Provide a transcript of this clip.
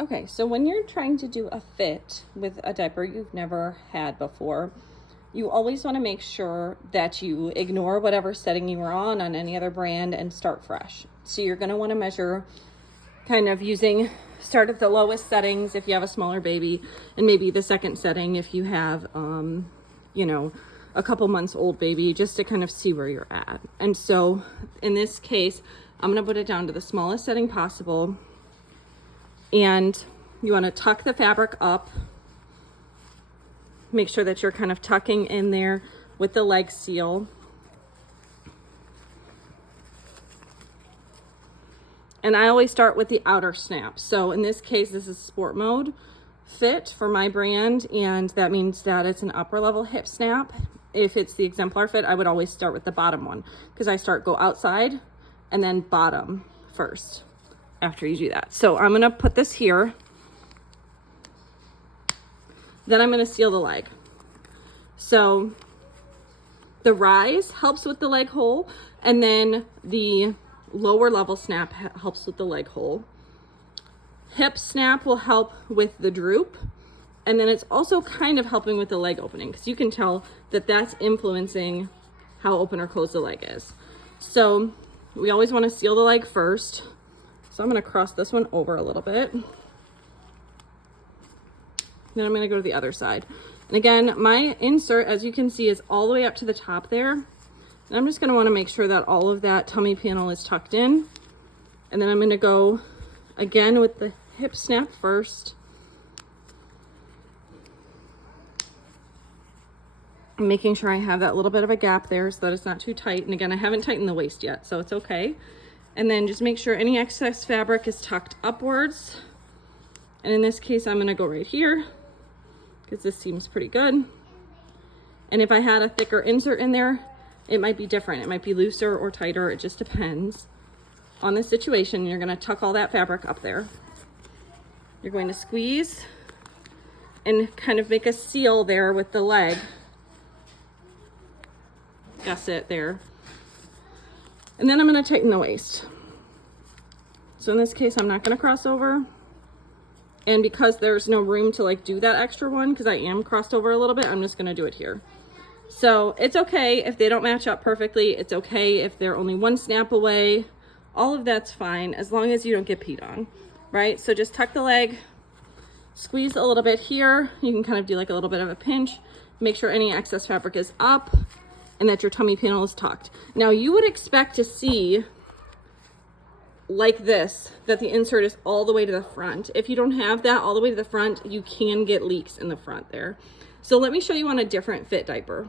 Okay, so when you're trying to do a fit with a diaper you've never had before, you always want to make sure that you ignore whatever setting you were on any other brand and start fresh. So you're going to want to measure, kind of start at the lowest settings if you have a smaller baby, and maybe the second setting if you have, a couple months old baby, just to kind of see where you're at. And so in this case, I'm going to put it down to the smallest setting possible. And you want to tuck the fabric up. Make sure that you're kind of tucking in there with the leg seal. And I always start with the outer snap. So in this case, this is sport mode fit for my brand, and that means that it's an upper level hip snap. If it's the exemplar fit, I would always start with the bottom one, because go outside and then bottom first after you do that. So I'm gonna put this here. Then I'm gonna seal the leg. So the rise helps with the leg hole, and then the lower level snap helps with the leg hole. Hip snap will help with the droop, and then it's also kind of helping with the leg opening, because you can tell that that's influencing how open or closed the leg is. So we always want to seal the leg first. So I'm going to cross this one over a little bit. Then I'm going to go to the other side. And again, my insert, as you can see, is all the way up to the top there. And I'm just going to want to make sure that all of that tummy panel is tucked in. And then I'm going to go again with the hip snap first. Making sure I have that little bit of a gap there so that it's not too tight. And again, I haven't tightened the waist yet, so it's okay. And then just make sure any excess fabric is tucked upwards. And in this case, I'm going to go right here because this seems pretty good. And if I had a thicker insert in there, it might be different. It might be looser or tighter. It just depends on the situation. You're going to tuck all that fabric up there. You're going to squeeze and kind of make a seal there with the leg. Gusset there. And then I'm going to tighten the waist. So in this case, I'm not going to cross over. And because there's no room to do that extra one, because I am crossed over a little bit, I'm just going to do it here. So it's okay if they don't match up perfectly. It's okay if they're only one snap away. All of that's fine as long as you don't get peed on, right? So just tuck the leg, squeeze a little bit here. You can kind of do a little bit of a pinch. Make sure any excess fabric is up and that your tummy panel is tucked. Now you would expect to see like this, that the insert is all the way to the front. If you don't have that all the way to the front, you can get leaks in the front there. So let me show you on a different fit diaper.